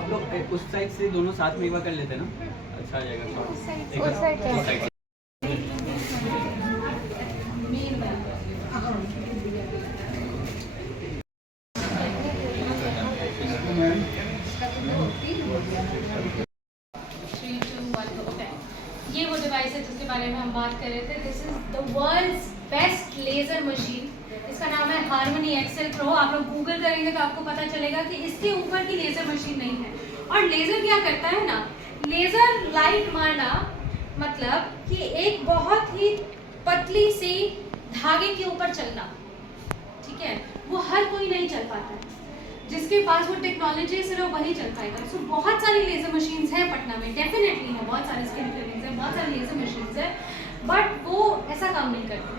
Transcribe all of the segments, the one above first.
आप लोग उस साइड से दोनों साथ में एक बार कर लेते हैं ना, अच्छा आ जाएगा। उस साइड से ये वो डिवाइस है जिसके बारे में हम बात कर रहे थे। This is the world's best laser machine. इसका नाम है हार्मनी एक्सेल प्रो। आप लोग गूगल करेंगे तो आपको पता चलेगा कि इसके ऊपर की लेजर मशीन नहीं है। और लेजर क्या करता है ना, लेजर लाइट मारना मतलब कि एक बहुत ही पतली सी धागे के ऊपर चलना, ठीक है, वो हर कोई नहीं चल पाता है। जिसके पास वो टेक्नोलॉजी सिर्फ वही चल पाएगा। सो बहुत सारी लेजर मशीन्स हैं पटना में, डेफिनेटली है, बहुत सारे स्किन क्लिनिक्स हैं, बहुत सारी लेजर मशीन्स हैं, बट वो ऐसा काम नहीं करती।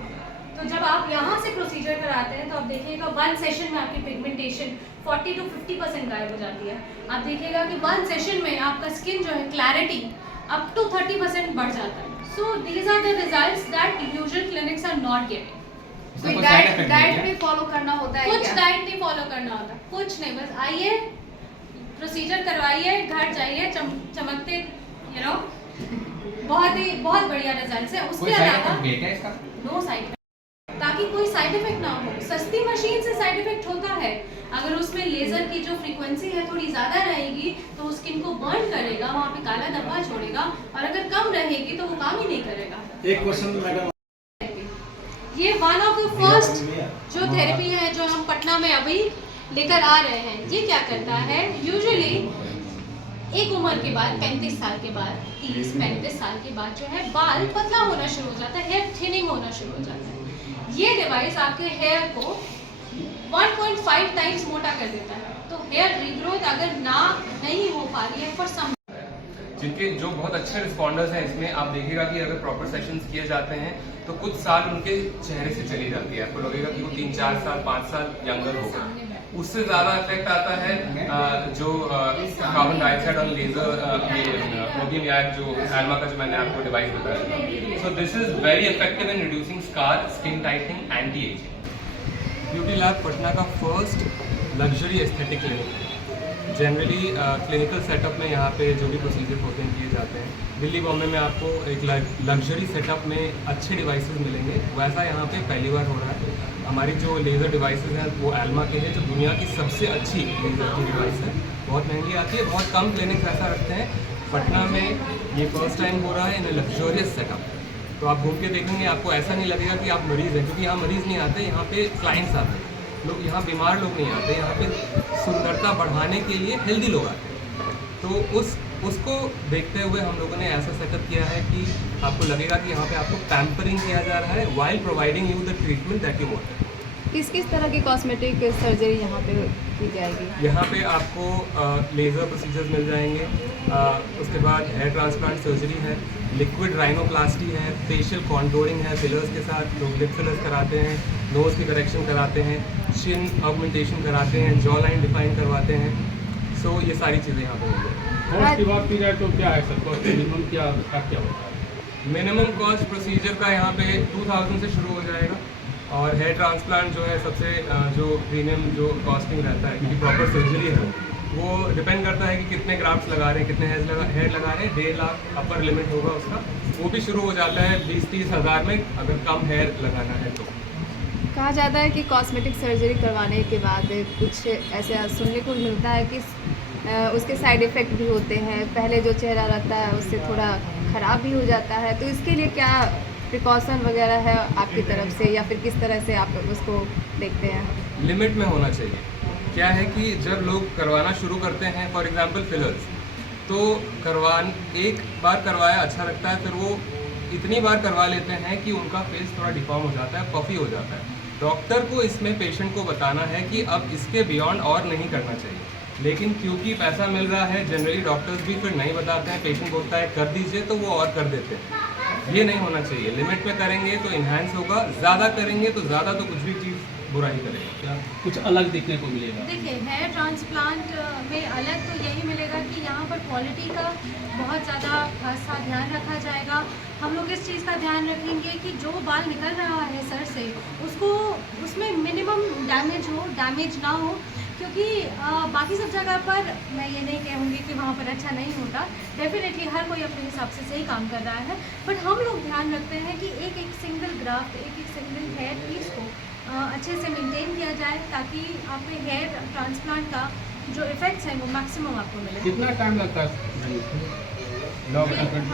तो जब आप यहाँ से प्रोसीजर कराते हैं तो आप देखिएगा 1 सेशन में आपकी पिगमेंटेशन 40 to 50% गायब हो जाती है। आप देखिएगा कि 1 सेशन में आपका स्किन जो है क्लैरिटी अप टू 30% बढ़ जाता है। So these are the results that usual clinics are not getting. कोई डाइट भी फॉलो करना होता है? कुछ डाइट नहीं फॉलो करना होता, कुछ नहीं, बस आइए प्रोसीजर करवाइए, घर जाइए चमकते, यू नो, बहुत बढ़िया रिजल्ट्स है। उसके अलावा नो साइड इफेक्ट, ताकि कोई साइड इफेक्ट ना हो। सस्ती मशीन से साइड इफेक्ट होता है, अगर उसमें लेजर की जो फ्रीक्वेंसी है थोड़ी ज़्यादा रहेगी तो वो स्किन को बर्न करेगा, वहाँ पे काला धब्बा छोड़ेगा, और अगर कम रहेगी तो वो काम ही नहीं करेगा। एक क्वेश्चन मैडम, ये वन ऑफ द फर्स्ट जो थेरेपी है जो हम पटना में अभी लेकर आ रहे हैं। ये क्या करता है, यूजुअली एक उम्र के बाद 35 साल के बाद 30-35 साल के बाद जो है बाल पतला होना शुरू हो जाता है, हेयर थिनिंग होना शुरू हो जाता है। ये डिवाइस आपके हेयर को 1.5 टाइम्स मोटा कर देता है। तो हेयर रीग्रोथ अगर नहीं हो पा रही है फॉर सम, जिनके जो बहुत अच्छे रिस्पॉन्डर्स हैं इसमें, आप देखिएगा कि अगर प्रॉपर सेशंस किए जाते हैं तो कुछ साल उनके चेहरे से चली जाती है। आपको लगेगा कि वो 3-4 साल 5 साल यंगर हो गए। उससे ज्यादा इफेक्ट आता है जो कार्बन डाइऑक्साइड और लेजर प्रोबियम या जो एल्मा का जो मैंने आपको डिवाइस बताया। So this is very effective in reducing scar, skin tightening, anti ageing. Beauty lab Patna का फर्स्ट लग्जरी एस्थेटिक क्लिनिक है। जनरली क्लिनिकल सेटअप में यहाँ पे जो भी प्रोसीजर होते हैं किए जाते हैं। दिल्ली बॉम्बे में आपको एक लग्जरी सेटअप में अच्छे डिवाइसेस मिलेंगे, वैसा यहाँ पे पहली बार हो रहा है। हमारी जो लेज़र डिवाइसेस हैं वो एल्मा के हैं, जो दुनिया की सबसे अच्छी लेज़र की डिवाइस है। बहुत महंगी आती है, बहुत कम क्लिनिक ऐसा रखते हैं। पटना में ये फर्स्ट टाइम हो रहा है इन लग्जरियस सेटअप। तो आप घूम के देखेंगे, आपको ऐसा नहीं लगेगा कि आप मरीज़ हैं, क्योंकि यहाँ मरीज़ नहीं आते, यहाँ पे क्लाइंट्स आते हैं। लोग यहाँ बीमार लोग नहीं आते, यहाँ पे सुंदरता बढ़ाने के लिए हेल्दी लोग आते हैं। तो उसको देखते हुए हम लोगों ने ऐसा सेटअप किया है कि आपको लगेगा कि यहाँ पे आपको पैम्परिंग किया जा रहा है while providing you the treatment that you want. किस तरह की कॉस्मेटिक सर्जरी यहाँ पे की जाएगी? यहाँ पे आपको लेज़र प्रोसीजर्स मिल जाएंगे, उसके बाद हेयर ट्रांसप्लांट सर्जरी है, लिक्विड राइनोप्लास्टी है, फेशियल कॉन्टोरिंग है फिलर्स के साथ, लोग लिप फिलर्स कराते हैं, नोज़ की करेक्शन कराते हैं, चिन ऑगमेंटेशन कराते हैं, जॉ लाइन डिफाइन करवाते हैं। सो ये सारी चीज़ें यहाँ पे मिल जाएंगी। कॉस्ट की बात की जाए तो क्या है सर, कॉस्ट मिनिमम क्या होता है? मिनिमम कॉस्ट प्रोसीजर का यहाँ पे 2000 से शुरू हो जाएगा, और हेयर ट्रांसप्लांट जो है सबसे जो प्रीमियम जो कॉस्टिंग रहता है, क्योंकि प्रॉपर सर्जरी है वो डिपेंड करता है कि कितने ग्राफ्ट्स लगा रहे हैं, कितने हेयर लगा रहे हैं। 1.5 लाख अपर लिमिट होगा उसका, वो भी शुरू हो जाता है 20-30 हज़ार में अगर कम हेयर लगाना है तो। कहा जाता है कि कॉस्मेटिक सर्जरी करवाने के बाद कुछ ऐसे सुनने को मिलता है कि उसके साइड इफ़ेक्ट भी होते हैं, पहले जो चेहरा रहता है उससे थोड़ा ख़राब भी हो जाता है। तो इसके लिए क्या प्रिकॉशन वगैरह है आपकी तरफ से, या फिर किस तरह से आप उसको देखते हैं? लिमिट में होना चाहिए। क्या है कि जब लोग करवाना शुरू करते हैं, फॉर एग्जांपल फिलर्स, तो एक बार करवाया अच्छा लगता है, फिर वो इतनी बार करवा लेते हैं कि उनका फेस थोड़ा डिफॉर्म हो जाता है, पफी हो जाता है। डॉक्टर को इसमें पेशेंट को बताना है कि अब इसके बियॉन्ड और नहीं करना चाहिए, लेकिन क्योंकि पैसा मिल रहा है जनरली डॉक्टर्स भी फिर नहीं बताते हैं। पेशेंट बोलता है कर दीजिए तो वो और कर देते हैं। ये नहीं होना चाहिए। लिमिट में करेंगे तो इन्हांस होगा, ज़्यादा करेंगे तो ज़्यादा तो कुछ भी चीज़ बुरा ही करेगा। क्या कुछ अलग देखने को मिलेगा? देखिए, हेयर ट्रांसप्लांट में अलग तो यही मिलेगा कि यहाँ पर क्वालिटी का बहुत ज़्यादा खासा ध्यान रखा जाएगा। हम लोग इस चीज़ का ध्यान रखेंगे कि जो बाल निकल रहा है सर से उसको उसमें मिनिमम डैमेज ना हो, क्योंकि बाकी सब जगह पर मैं ये नहीं कहूँगी कि वहाँ पर अच्छा नहीं होता, डेफिनेटली हर कोई अपने हिसाब से सही काम कर रहा है, बट हम लोग ध्यान रखते हैं कि एक एक सिंगल ग्राफ्ट, एक एक सिंगल हेयर पीस को अच्छे से मेंटेन किया जाए ताकि आपके हेयर ट्रांसप्लांट का जो इफेक्ट्स हैं वो मैक्सिमम आपको मिले। कितना टाइम लगता है? हाँ, 9 घंटे।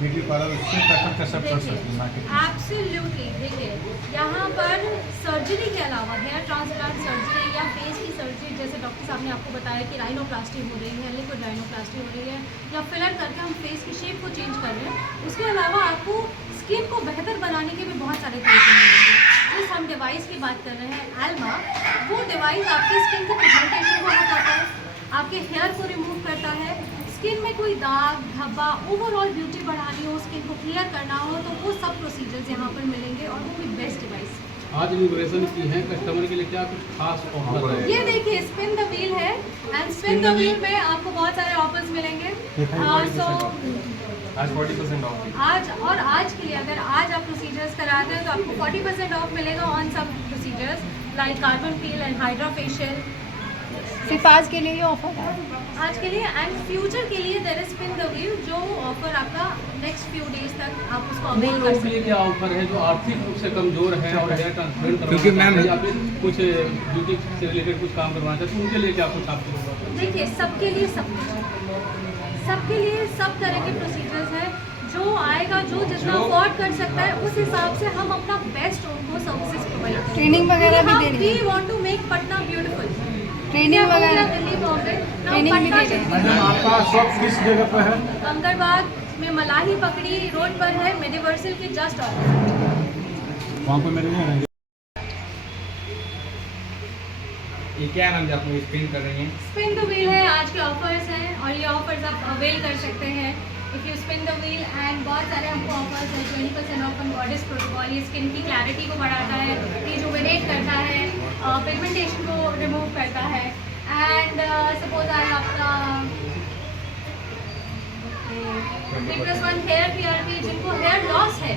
ब्यूटी पार्लर उससे पैटर्न कैसे कर सकती है मार्केट? एब्सोल्युटली, देखिए यहाँ पर सर्जरी के अलावा हेयर ट्रांसप्लांट सर्जरी या फेस की सर्जरी, जैसे डॉक्टर साहब ने आपको बताया कि राइनोप्लास्टी हो रही है, लिक्विड राइनोप्लास्टी हो रही है, या फिलर करके हम फेस की शेप को चेंज कर रहे हैं, उसके अलावा आपको स्किन को बेहतर बनाने के भी बहुत सारे तरीके मिलेंगे। जिस हम डिवाइस की बात कर रहे हैं एल्मा, वो डिवाइस आपकी स्किन के पिगमेंटेशन को हटाता है, आपके हेयर को रिमूव करता है, स्किन में कोई दाग धब्बा, ओवरऑल ब्यूटी बढ़ानी हो, स्किन को क्लियर करना हो, तो वो सब प्रोसीजर्स यहाँ पर मिलेंगे और वो भी बेस्ट डिवाइस। आज इनोग्रेशन की है, कस्टमर के लिए क्या कुछ खास ऑफर है? ये देखिए स्पिन द व्हील है, एंड स्पिन द व्हील में आपको बहुत सारे ऑफर्स मिलेंगे। सो आज 40% ऑफ। आज के लिए अगर आज आप प्रोसीजर्स कराते हैं तो आपको 40% ऑफ मिलेगा ऑन सब procedures like carbon peel and hydra facial. सिर्फ आज के लिए ये ऑफर है? आज के लिए, एंड फ्यूचर के लिए there is spin the wheel, जो ऑफर आपका नेक्स्ट फ्यू डेज तक आप उसको उन अवेल कर लोगों के सकते लिए हैं। क्या ऑफर है जो आर्थिक रूप से कमजोर है और हेयर ट्रांसप्लांट क्योंकि मैम या फिर कुछ ब्यूटी से रिलेटेड कुछ काम करवाना चाहते हैं, उनके लिए क्या कुछ आपको होगा? देखिए सबके लिए सब तरह के प्रोसीजर्स हैं, जो आएगा जो जितना अफोर्ड कर सकता है उस हिसाब से हम अपना बेस्ट उनको सर्विसेज प्रोवाइड करें। ट्रेनिंग वगैरह भी दे रही we want to make Patna beautiful. Training वगैरह दिल्ली बॉम्बे ट्रेनिंग भी दे रहे हैं। मैडम आपका शॉप किस जगह पर है? कंकड़बाग में मलाही पकड़ी रोड पर है, मेडिवर्सल के जस्ट ऑपोजिट। वहाँ पर मेरे नहीं ये क्या नाम आप लोग स्पिन कर रही हैं? स्पिन द व्हील है, आज के ऑफर्स हैं और ये ऑफर्स आप अवेल कर सकते हैं if you spin the wheel. And बहुत सारे हमको ऑफर्स हैं, 20% ऑफ ऑन गॉडेस प्रोटोकॉल, ये स्किन की क्लैरिटी को बढ़ाता है, रिजुवेनेट करता है, पिगमेंटेशन को रिमूव करता है। एंड सपोज आए आपका 3+1 हेयर PRP, जिनको हेयर लॉस है,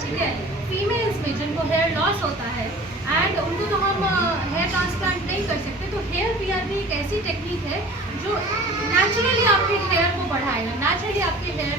ठीक है, फीमेल्स में जिनको हेयर लॉस होता है एंड उनको तो हम हेयर ट्रांसप्लांट नहीं कर सकते, तो हेयर PRP एक ऐसी टेक्निक है जो नेचुरली आपके हेयर को बढ़ाएगा, नेचुरली आपके हेयर